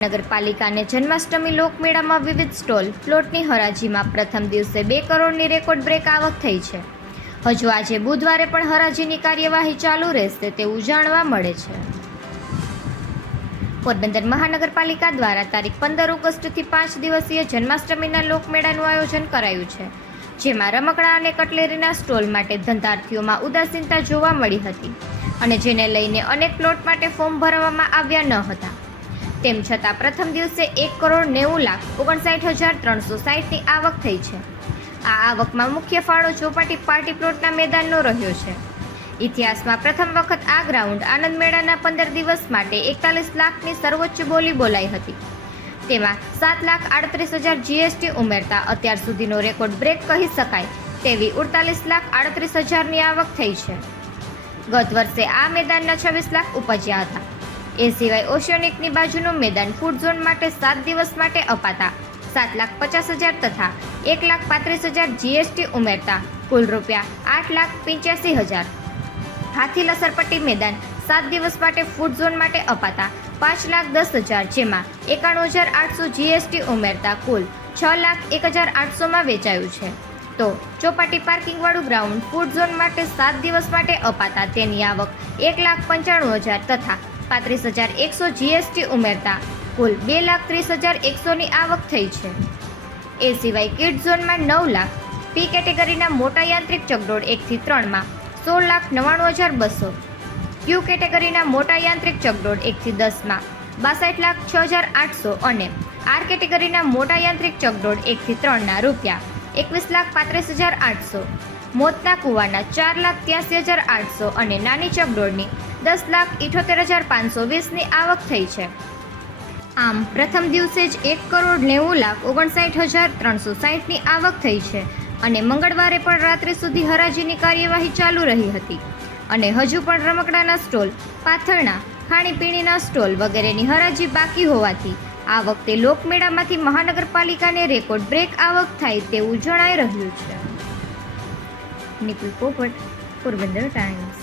નગરપાલિકાને જન્માષ્ટમી લોકમેળામાં વિવિધ સ્ટોલ પ્લોટની હરાજીમાં પ્રથમ દિવસે 2 કરોડની રેકોર્ડ બ્રેક આવક થઈ છે. હજુ આજે બુધવારે પણ હરાજીની કાર્યવાહી ચાલુ રહેશે તેવું જાણવા મળે છે. પોરબંદર મહાનગરપાલિકા દ્વારા તારીખ 15 ઓગસ્ટથી 5 દિવસીય જન્માષ્ટમીના લોકમેળાનું આયોજન કરાયું છે, જેમાં રમકડા અને કટલેરીના સ્ટોલ માટે ધંધાર્થીઓમાં ઉદાસીનતા જોવા મળી હતી અને જેને લઈને અનેક પ્લોટ માટે ફોર્મ ભરવામાં આવ્યા ન હતા. તેમ છતાં પ્રથમ દિવસે 1,90,59,360ની આવક થઈ છે. આ આવકમાં મુખ્ય ફાળો ચોપાટી પાર્ટી પ્લોટના મેદાનનો રહ્યો છે. ઇતિહાસમાં પ્રથમ વખત આ ગ્રાઉન્ડ આનંદ મેળાના 15 દિવસ માટે 41 લાખની સર્વોચ્ચ બોલી બોલાઈ હતી. તેમાં 7,38,000 જીએસટી ઉમેરતા અત્યાર સુધીનો રેકોર્ડ બ્રેક કહી શકાય તેવી 48,38,000ની આવક થઈ છે. ગત વર્ષે આ મેદાનના 26 લાખ ઉપજ્યા હતા. એ સિવાય ઓશિયોનિકની બાજુનું મેદાન ફૂડ ઝોન માટે 7 દિવસ માટે અપાતા 7,50,000 તથા 1,35,000 જીએસટી ઉમેરતા કુલ રૂપિયા 8,85,000. હાથી લસરપટ્ટી મેદાન 7 દિવસ માટે ફૂડ ઝોન માટે અપાતા 5,10,000, જેમાં 91,800 જીએસટી ઉમેરતા કુલ 6,01,800માં વેચાયું છે. તો ચોપાટી પાર્કિંગવાળું ગ્રાઉન્ડ ફૂડ ઝોન માટે 7 દિવસ માટે અપાતા તેની આવક 1,95,000 તથા 35,100 જીએસટી ઉમેરતા કુલ 2,30,100ની આવક થઈ છે. એ સિવાય કિડ ઝોનમાં 9 લાખ, પી કેટેગરીના મોટા યાંત્રિક ચકડોળ 1 થી 3માં 16,99,200, ક્યુ કેટેગરીના મોટા યાંત્રિક ચકડોળ 1 થી 10માં 62,06,800 અને આર કેટેગરીના મોટા યાંત્રિક ચકડોળ 1 થી 3ના રૂપિયા 21,35,800, મોતના કુવાના 4,83,800 અને નાની ચકડોળની 10,78,520ની આવક થઈ છે. આમ પ્રથમ દિવસે જ 1,90,59,360ની આવક થઈ છે અને મંગળવારે પણ રાત્રે સુધી હરાજીની કાર્યવાહી ચાલુ રહી હતી અને હજુ પણ રમકડાના સ્ટોલ, પાથરણા, ખાણીપીણીના સ્ટોલ વગેરેની હરાજી બાકી હોવાથી આ વખતે લોકમેળામાંથી મહાનગરપાલિકાને રેકોર્ડ બ્રેક આવક થાય તેવું જણાઈ રહ્યું છે. નિકુલ પોપટ, પોરબંદર ટાઈમ્સ.